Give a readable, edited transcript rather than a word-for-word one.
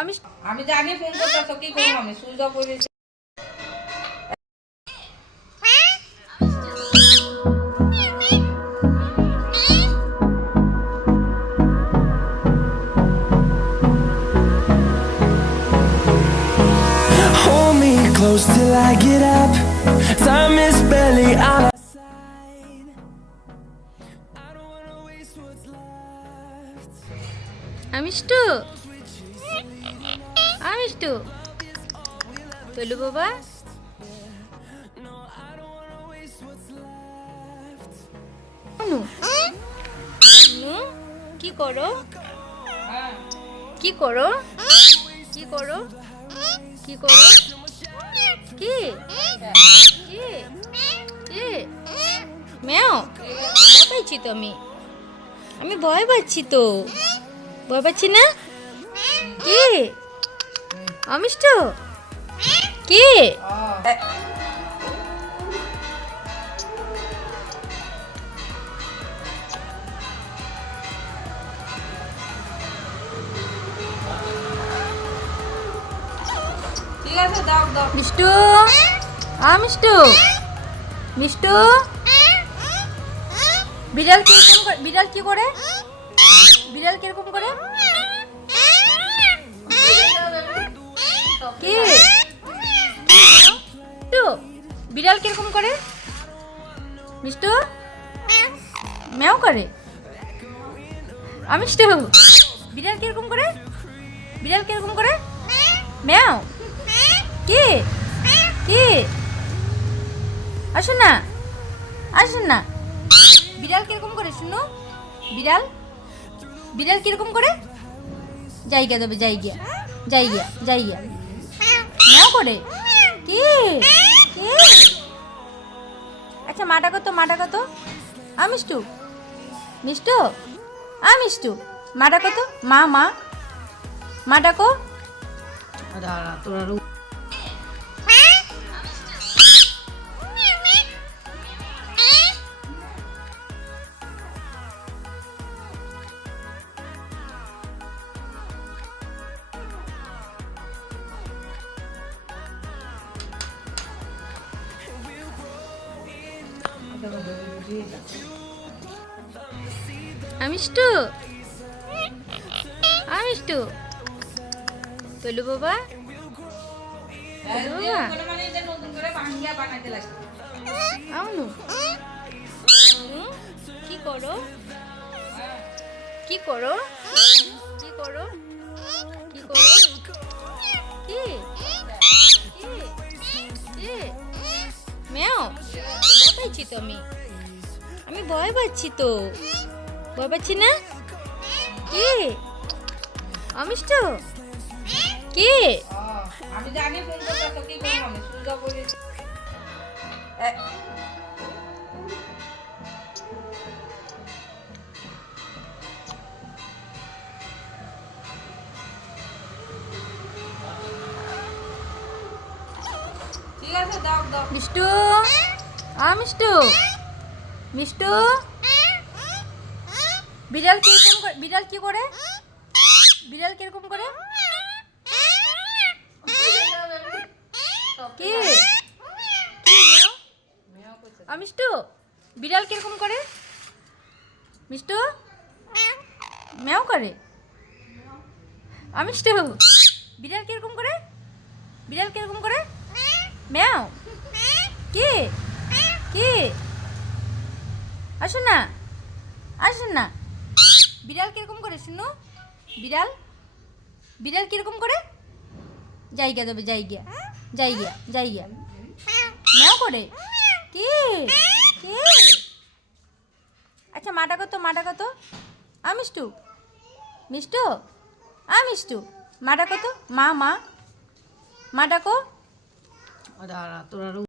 আমি আমি জানি ফোন করতেছ কি করব আমি সুইচ অফ করে দিয়েছি। Hold me close till I get up. Time is barely on our side. I don't wanna waste what's left. আমিষ্টু আমিষ্টু তলু বাবা No, I don't wanna waste what's left. নু নু কি করো হ্যাঁ কি করো কি করো কি করো কি কি কি ম্যাও ভয় পাচ্ছি তো আমি ভয় পাচ্ছি তো ভয় পাচ্ছি না কি অমিষ্ট কি ঠিক আছে দাও দাও। মিষ্টু মিষ্টু মিষ্টু বিড়াল কিরকম করে বিড়াল কি করে বিড়াল কিরকম করে কি মিষ্টু বিড়াল কিরকম করে মিষ্টু ম্যাও করে মিষ্টু বিড়াল কিরকম করে বিড়াল কিরকম করে ম্যাও কি কি আসুন না আসুন না বিড়াল কিরকম করে শুনো বিড়াল বিড়াল কিরকম করে জায়গা দেবে জায়গা জায়গা জায়গা ম্যাও করে কি কি আচ্ছা মাটা কত মিষ্টু মিষ্টু মিষ্টু মাটা কত মা মা মা ডাকো দাঁড়া তোরা মিষ্টু মিষ্টু তলু বাবা মানে এটা নতুন করে ভাঙ্গিয়া বানাইতে লাগে। আউনু কি করো কি করো কি করো কি করো কি কি ম্যাও ভয় পাচ্ছি তো আমি ভয় পাচ্ছি তো ভয় পাচ্ছি না কি অমিষ্ট কি আমি জানি ফোন করতেছ কি করব আমি সুইচ অফ করে দিয়েছি। ঠিক আছে দাও দাও। মিষ্টু মিষ্টু মিষ্টু বিড়াল কিরকম করে বিড়াল কি করে বিড়াল কিরকম করে কি কি মিষ্টু বিড়াল কিরকম করে মিষ্টু ম্যাও করে মিষ্টু বিড়াল কিরকম করে বিড়াল কিরকম করে ম্যাও কি কি আসুন না আসুন না বিড়াল কিরকম করে শুনো বিড়াল বিড়াল কিরকম করে জায়গা দেবে জায়গা জায়গা জায়গা ম্যাও করে কি কি আচ্ছা মাটা কত মিষ্টু মিষ্টু মিষ্টু মাটা কত মা মা মা ডাকো দাঁড়া তোরা